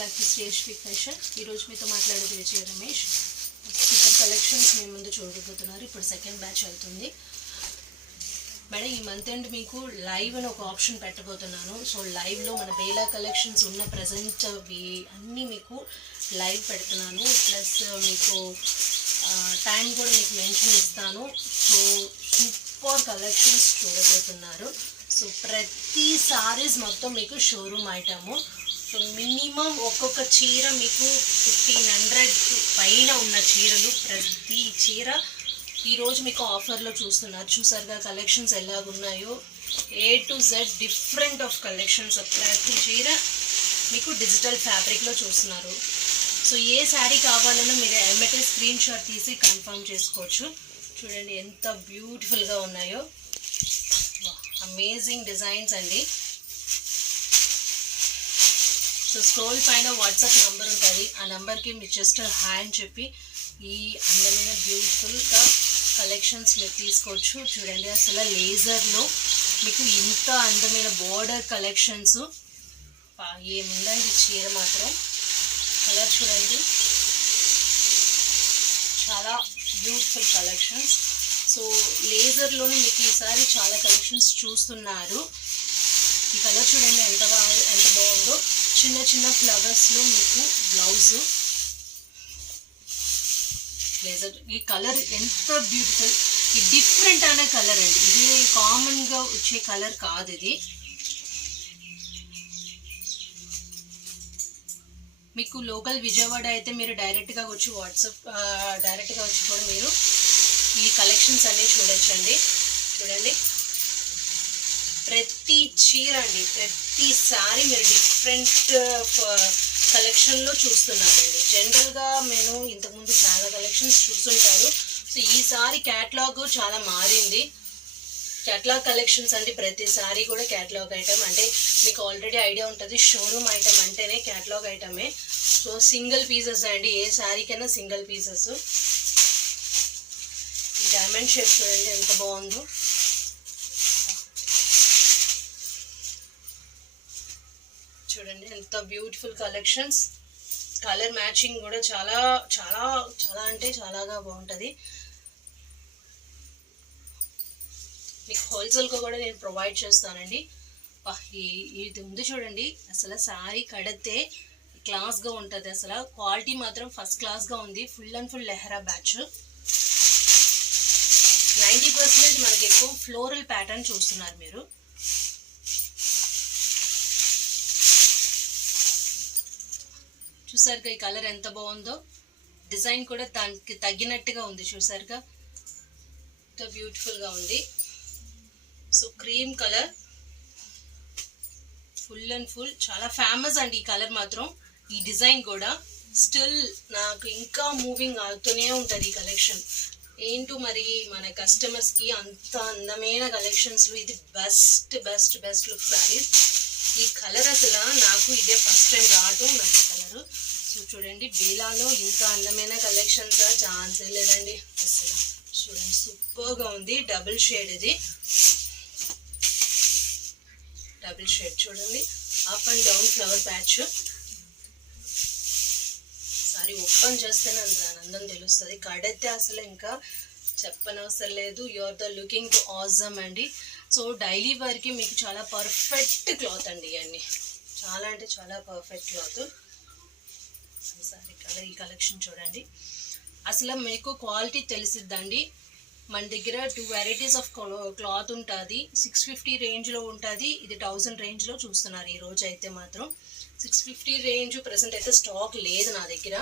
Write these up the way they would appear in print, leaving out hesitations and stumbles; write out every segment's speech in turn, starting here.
Back to Shreshti fashion. ఈరోజు మీతో మాట్లాడేది విజయ రమేష్. సూపర్ కలెక్షన్స్ మీ ముందు చూడబోతున్నారు. ఇప్పుడు సెకండ్ బ్యాచ్ వెళ్తుంది మేడం. ఈ మంత్ ఎండ్ మీకు లైవ్ అని ఒక ఆప్షన్ పెట్టబోతున్నాను. సో లైవ్లో మన బేలా కలెక్షన్స్ ఉన్న ప్రజెంట్ అన్నీ మీకు లైవ్ పెడుతున్నాను. ప్లస్ మీకు టైం కూడా మీకు మెన్షన్ ఇస్తాను. సో సూపర్ కలెక్షన్స్ చూడబోతున్నారు. సో ప్రతి సారీస్ మొత్తం మీకు షోరూమ్ ఐటము. సో మినిమం ఒక్కొక్క చీర మీకు 1500 పైన ఉన్న చీరలు, ప్రతి చీర ఈరోజు మీకు ఆఫర్లో చూసారుగా కలెక్షన్స్ ఎలాగున్నాయో. A to Z different of collections. ప్రతి చీర మీకు డిజిటల్ ఫ్యాబ్రిక్లో చూస్తున్నారు. సో ఏ శారీ కావాలన్నా మీరు ఎమ్మటే స్క్రీన్ షాట్ తీసి కన్ఫర్మ్ చేసుకోవచ్చు. చూడండి ఎంత బ్యూటిఫుల్గా ఉన్నాయో. అమేజింగ్ డిజైన్స్ అండి. సో స్క్రోల్ పైన వాట్సాప్ నెంబర్ ఉంటుంది. ఆ నెంబర్కి మీరు జస్ట్ హాయ్ అని చెప్పి ఈ అందమైన బ్యూటిఫుల్గా కలెక్షన్స్ మీరు తీసుకోవచ్చు. చూడండి అసలు లేజర్లో మీకు ఇంత అందమైన బోర్డర్ కలెక్షన్స్. ఏముందండి చీర మాత్రం. కలర్ చూడండి చాలా బ్యూటిఫుల్ కలెక్షన్స్. సో లేజర్లోనే మీకు ఈసారి చాలా కలెక్షన్స్ చూస్తున్నారు. ఈ కలర్ చూడండి ఎంత బాగుందో. చిన్న చిన్న ఫ్లవర్స్లో మీకు బ్లౌజు లేజర్. ఈ కలర్ ఎంత బ్యూటిఫుల్. ఈ డిఫరెంట్ అనే కలర్ అండి. ఇది కామన్గా వచ్చే కలర్ కాదు. ఇది మీకు లోకల్ విజయవాడ అయితే మీరు డైరెక్ట్గా వచ్చి డైరెక్ట్గా వచ్చి కూడా మీరు ఈ కలెక్షన్స్ అన్నీ చూడొచ్చండి. చూడండి ప్రతి చీర అండి, ప్రతి సారీ మీరు డిఫరెంట్ కలెక్షన్లో చూస్తున్నారండి. జనరల్గా నేను ఇంతకుముందు చాలా కలెక్షన్స్ చూస్తుంటారు. సో ఈసారి క్యాటలాగ్ చాలా మారింది. క్యాటలాగ్ కలెక్షన్స్ అంటే ప్రతి సారీ కూడా క్యాటలాగ్ ఐటమ్. అంటే మీకు ఆల్రెడీ ఐడియా ఉంటుంది, షోరూమ్ ఐటమ్ అంటేనే క్యాటలాగ్ ఐటమే. సో సింగిల్ పీసెస్ అండి, ఏ శారీకైనా సింగిల్ పీసెస్. ఈ డైమండ్ షేప్ చూడండి ఎంత బాగుందో. చూడండి ఎంత బ్యూటిఫుల్ కలెక్షన్స్. కలర్ మ్యాచింగ్ కూడా చాలా చాలా చాలా అంటే చాలాగా బాగుంటుంది. మీకు హోల్సేల్గా కూడా నేను ప్రొవైడ్ చేస్తానండి. ఇది ఉంది చూడండి అసలు శారీ కడితే క్లాస్గా ఉంటుంది. అసలు క్వాలిటీ మాత్రం ఫస్ట్ క్లాస్గా ఉంది. ఫుల్ అండ్ ఫుల్ లెహరా బ్యాచ్. 90% మనకి ఎక్కువ ఫ్లోరల్ ప్యాటర్న్ చూస్తున్నారు మీరు. చూసారుగా ఈ కలర్ ఎంత బాగుందో. డిజైన్ కూడా దానికి తగ్గినట్టుగా ఉంది. చూసారుగా ఎంత బ్యూటిఫుల్గా ఉంది. So cream colour full and full చాలా ఫేమస్ అండి ఈ కలర్ మాత్రం. ఈ డిజైన్ కూడా స్టిల్ నాకు ఇంకా మూవింగ్ అవుతూనే ఉంటుంది ఈ కలెక్షన్. ఏంటో మరి మన కస్టమర్స్కి అంత అందమైన కలెక్షన్స్లో ఇది best best best look saris. ఈ కలర్ అసలు నాకు ఇదే ఫస్ట్ టైం రావటం నాకు కలరు. సో చూడండి బేలాలో ఇంత అందమైన కలెక్షన్స్ ఛాన్సే లేదండి అసలు. చూడండి సూపర్గా ఉంది. డబుల్ షేడ్, ఇది డబుల్ షేడ్ చూడండి. Up and down flower patch. Sari open చేస్తేనే అంత ఆనందం తెలుస్తుంది. కడితే అసలు ఇంకా చెప్పనవసరం లేదు. You're the looking to awesome అండి. సో డైలీ వేర్కి మీకు చాలా పర్ఫెక్ట్ క్లాత్ అండి ఇవన్నీ. చాలా అంటే చాలా పర్ఫెక్ట్ క్లాత్. సారీ కలర్ ఈ కలెక్షన్ చూడండి అసలు మీకు క్వాలిటీ తెలిసిద్దండి. మన దగ్గర 2 వెరైటీస్ ఆఫ్ క్లాత్ ఉంటుంది. 650 రేంజ్లో ఉంటుంది. ఇది 1000 రేంజ్లో చూస్తున్నారు ఈరోజు అయితే మాత్రం. 650 రేంజ్ ప్రజెంట్ అయితే స్టాక్ లేదు నా దగ్గర.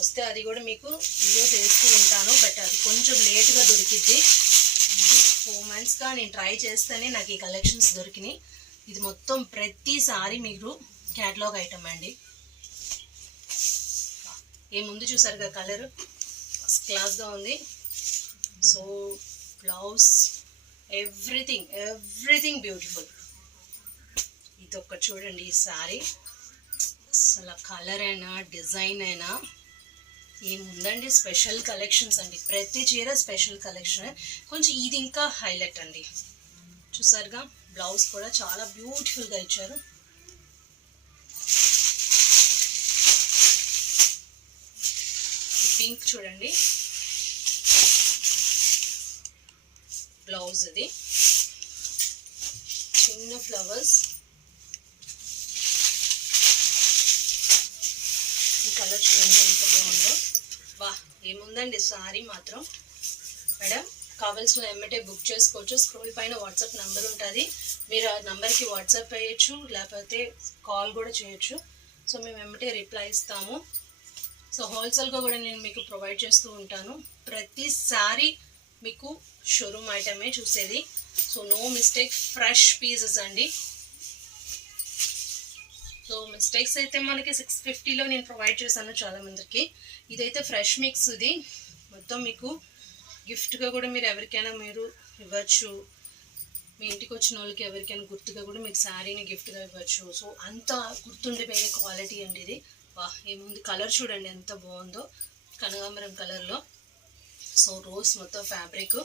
వస్తే అది కూడా మీకు వీడియో చేస్తూ ఉంటాను. బట్ అది కొంచెం లేట్గా దొరికిద్ది. ఇది 4 monthsగా నేను ట్రై చేస్తేనే నాకు ఈ కలెక్షన్స్ దొరికినాయి. ఇది మొత్తం ప్రతిసారి మీరు క్యాటలాగ్ ఐటమ్ అండి. ముందు చూసారుగా కలర్ ఫస్ట్ క్లాస్గా ఉంది. So blouse everything beautiful. ఇది ఒక్క చూడండి ఈ శారీ అసలు కలర్ అయినా డిజైన్ అయినా ఏముందండి. స్పెషల్ కలెక్షన్స్ అండి. ప్రతి చీర స్పెషల్ కలెక్షన్. కొంచెం ఇది ఇంకా హైలైట్ అండి. చూసారుగా బ్లౌజ్ కూడా చాలా బ్యూటిఫుల్గా ఇచ్చారు. పింక్ చూడండి, బ్లౌజ్ ఇది చిన్న ఫ్లవర్స్. ఈ కలర్ చూడండి ఎంత బాగుందో. బా ఏముందండి సారీ మాత్రం. మేడం కావాల్సిన ఎమ్మటే బుక్ చేసుకోవచ్చు. స్క్రోల్ పైన వాట్సాప్ నెంబర్ ఉంటుంది, మీరు ఆ నెంబర్కి వాట్సాప్ చేయొచ్చు, లేకపోతే కాల్ కూడా చేయొచ్చు. సో మేము ఎమ్మటే రిప్లై ఇస్తాము. సో హోల్సేల్గా కూడా నేను మీకు ప్రొవైడ్ చేస్తూ ఉంటాను. ప్రతిసారి మీకు షోరూమ్ ఐటమే చూసేది. So no mistake, fresh pieces అండి. సో మిస్టేక్స్ అయితే మనకి 650లో నేను ప్రొవైడ్ చేశాను చాలామందికి. ఇదైతే ఫ్రెష్ మిక్స్, ఇది మొత్తం మీకు గిఫ్ట్గా కూడా మీరు ఎవరికైనా మీరు ఇవ్వచ్చు. మీ ఇంటికి వచ్చిన వాళ్ళకి ఎవరికైనా గుర్తుగా కూడా మీకు శారీని గిఫ్ట్గా ఇవ్వచ్చు. సో అంత గుర్తుండిపోయే క్వాలిటీ అండి ఇది. వా ఏముంది, కలర్ చూడండి ఎంత బాగుందో, కనకాంబరం కలర్లో. సో రోజ్ మొత్తం ఫ్యాబ్రిక్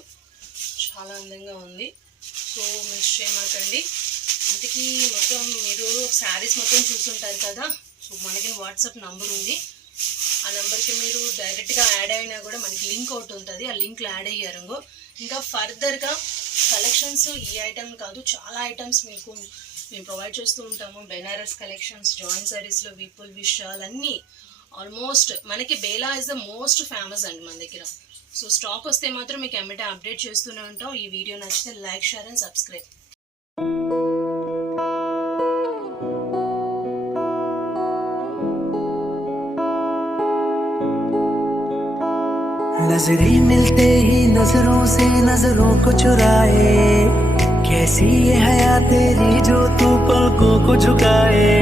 చాలా అందంగా ఉంది. సో మిస్ చేయమాకండి. ఇంతకీ మొత్తం మీరు శారీస్ మొత్తం చూసుంటారు కదా. సో మనకి వాట్సాప్ నంబర్ ఉంది, ఆ నెంబర్కి మీరు డైరెక్ట్గా యాడ్ అయినా కూడా మనకి లింక్ ఒకటి ఉంటుంది. ఆ లింక్లో యాడ్ అయ్యారు. ఇంకా ఫర్దర్గా కలెక్షన్స్ ఈ ఐటమ్ కాదు, చాలా ఐటమ్స్ మీకు మేము ప్రొవైడ్ చేస్తూ ఉంటాము. బెనారస్ కలెక్షన్స్, జాయింట్ సారీస్లో విపుల్ విశాల్ అన్నీ ఆల్మోస్ట్ మనకి Bela is the most famous అండి మన దగ్గర. సో స్టాక్ వస్తే మాత్రం మీకు ఎమ్మటే అప్డేట్ చేస్తూనే ఉంటాం. ఈ వీడియో నచ్చితే లైక్, షేర్ అండ్ సబ్స్క్రైబ్. नजरें मिलते ही नजरों से नजरों को चुराए, कैसी ये हया तेरी जो तू पलकों को झुकाए।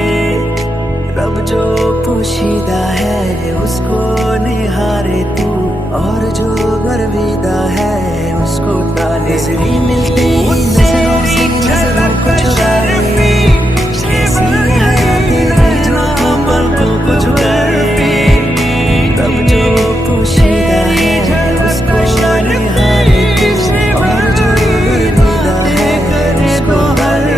रब जो पोशीदा है उसको निहारे तू, और जो गर्विदा है उसको टाले। नजरें मिलते ही नजरों से नजरों को चुराए, कैसी ये हया तेरी जो तू पलकों को झुकाए। रब जो पोशीदा है उसको निहारे तू, और जो गर्विदा है उसको टाले।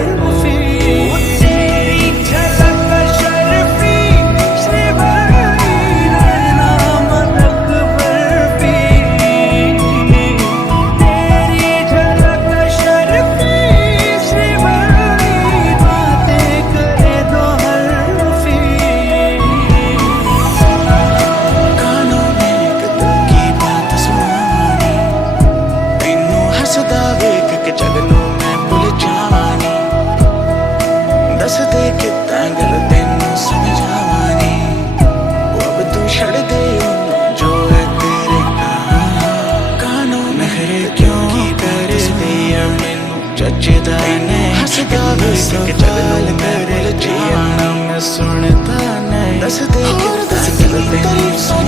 सुनता नहीं, दस दे के तारीफ